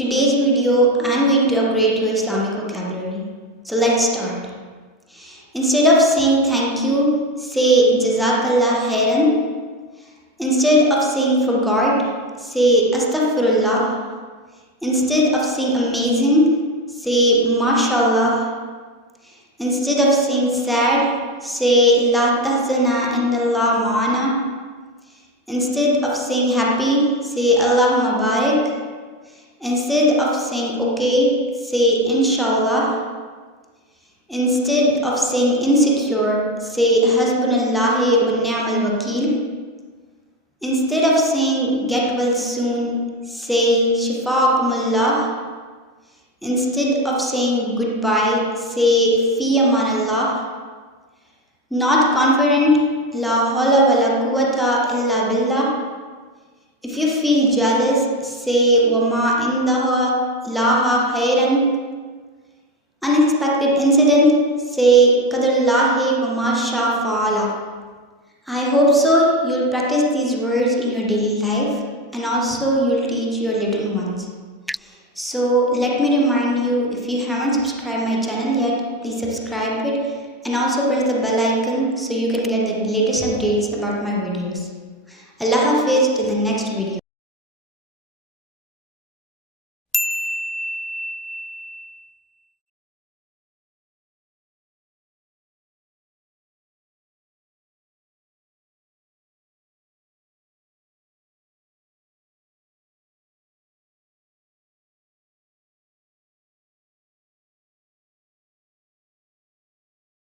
today's video, I'm going to upgrade your Islamic vocabulary. So let's start. Instead of saying thank you, say Jazakallah khairan. Instead of saying forgot, say Astaghfirullah. Instead of saying amazing, say MashaAllah. Instead of saying sad, say La tahzana innallah ma'ana. Instead of saying happy, say Allahumma barik. Instead of saying okay, say Inshallah. Instead of saying insecure, say Hasbunallahi wa ni'mal wakeel. Instead of saying get well soon, say Shifaakumullah. Instead of saying goodbye, say Fi amanallah. Not confident, La hawla wa la quwwata illa billah. If you feel jealous, say Wama indaha laha khairan. Unexpected incident, say Qadarullahi wa ma sha fa'ala. I hope so you'll practice these words in your daily life and also you'll teach your little ones. So let me remind you, if you haven't subscribed my channel yet, please subscribe it and also press the bell icon so you can get the latest updates about my videos. Allah Hafiz till the next video.